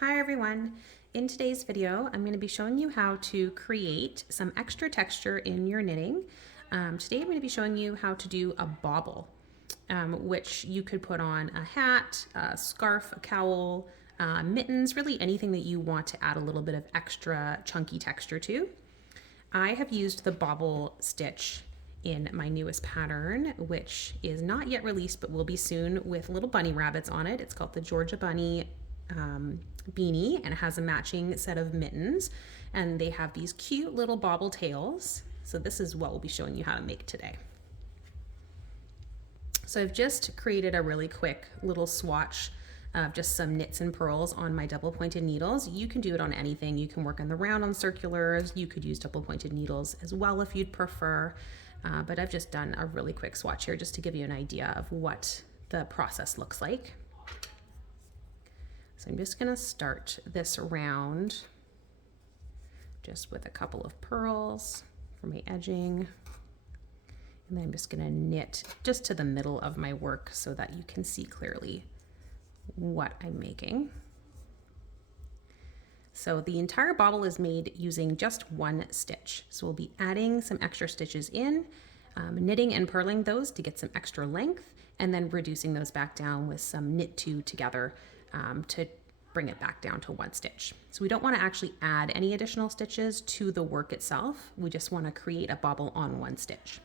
Hi everyone. In today's video, I'm going to be showing you how to create some extra texture in your knitting. Today I'm going to be showing you how to do a bobble, which you could put on a hat, a scarf, a cowl, mittens, really anything that you want to add a little bit of extra chunky texture to. I have used the Bobble Stitch in my newest pattern, which is not yet released but will be soon, with little bunny rabbits on it. It's called the Georgia Bunny Beanie, and it has a matching set of mittens, and they have these cute little bobble tails. So this is what we'll be showing you how to make today. So I've just created a really quick little swatch of just some knits and purls on my double pointed needles. You can do it on anything. You can work on the round on circulars. You could use double pointed needles as well if you'd prefer. But I've just done a really quick swatch here just to give you an idea of what the process looks like. So I'm just going to start this round just with a couple of purls for my edging. And then I'm just going to knit just to the middle of my work so that you can see clearly what I'm making. So the entire bobble is made using just one stitch. So we'll be adding some extra stitches in, knitting and purling those to get some extra length, and then reducing those back down with some knit two together to bring it back down to one stitch. So we don't want to actually add any additional stitches to the work itself. We just want to create a bobble on one stitch.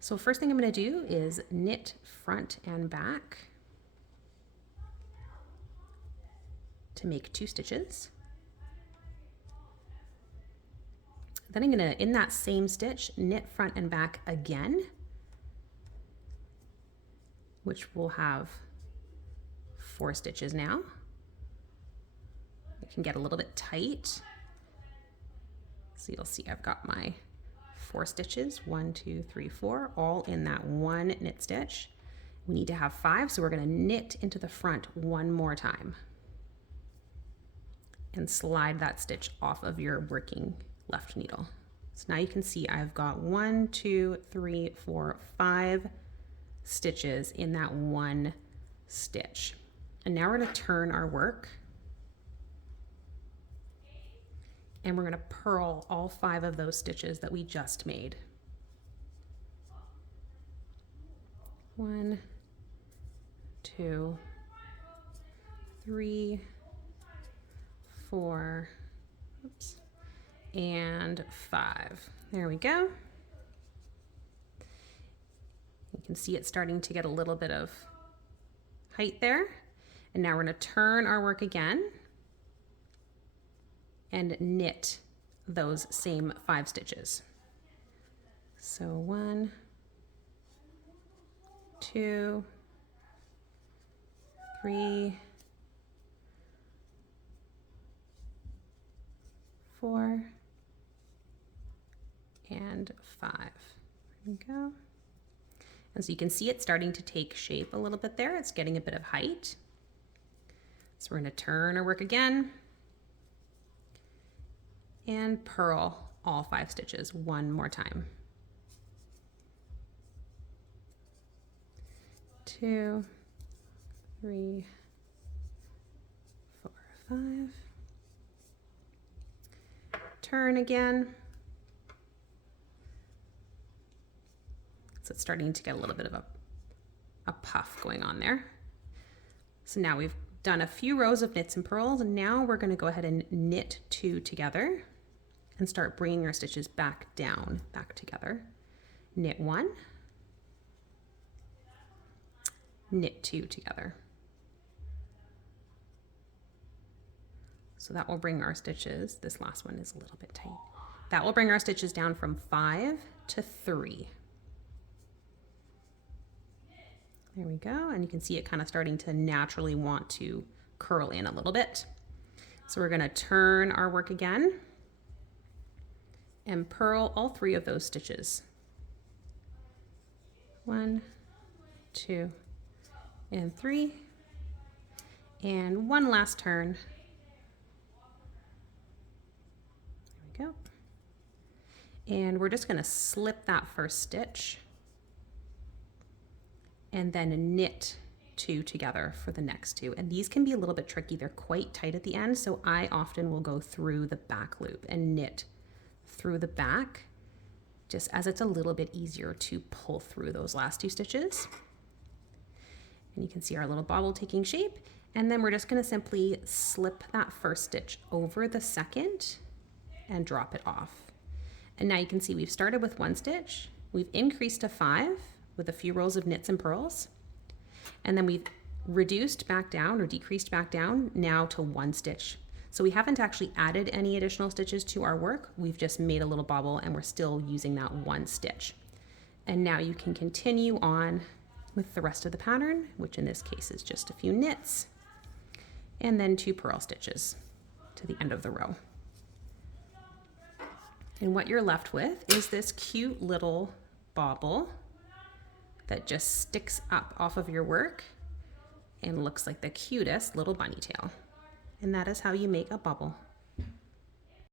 So first thing I'm going to do is knit front and back to make 2 stitches. Then I'm going to, in that same stitch, knit front and back again, which will have 4 stitches now. It can get a little bit tight. So you'll see I've got my 4 stitches, 1, 2, 3, 4, all in that one knit stitch. We need to have 5, so we're going to knit into the front one more time and slide that stitch off of your working left needle. So now you can see I've got 1, 2, 3, 4, 5 stitches in that one stitch. And now we're going to turn our work and we're going to purl all 5 of those stitches that we just made. 1, 2, 3, 4, oops, and 5. There we go. You can see it starting to get a little bit of height there. And now we're going to turn our work again and knit those same 5 stitches. So 1, 2, 3, 4, and 5. There we go. And so you can see it starting to take shape a little bit there. It's getting a bit of height. So we're going to turn our work again and purl all 5 stitches one more time. 2, 3, 4, 5. Turn again. So it's starting to get a little bit of a puff going on there. So now we've done a few rows of knits and purls, and now we're going to go ahead and knit 2 together and start bringing our stitches back down, back together. Knit 1, knit 2 together. So that will bring our stitches, this last one is a little bit tight. That will bring our stitches down from 5 to 3. There we go, and you can see it kind of starting to naturally want to curl in a little bit. So we're going to turn our work again and purl all 3 of those stitches. 1, 2, and 3. And one last turn. There we go. And we're just going to slip that first stitch and then knit two together for the next two. And these can be a little bit tricky. They're quite tight at the end, so I often will go through the back loop and knit through the back, just as it's a little bit easier to pull through those last two stitches. And you can see our little bobble taking shape. And then we're just going to simply slip that first stitch over the second and drop it off. And now you can see we've started with 1 stitch, we've increased to 5 with a few rows of knits and purls, and then we've reduced back down or decreased back down now to 1 stitch. So we haven't actually added any additional stitches to our work, we've just made a little bobble and we're still using that 1 stitch. And now you can continue on with the rest of the pattern, which in this case is just a few knits, and then 2 purl stitches to the end of the row. And what you're left with is this cute little bobble that just sticks up off of your work and looks like the cutest little bunny tail. And that is how you make a bobble.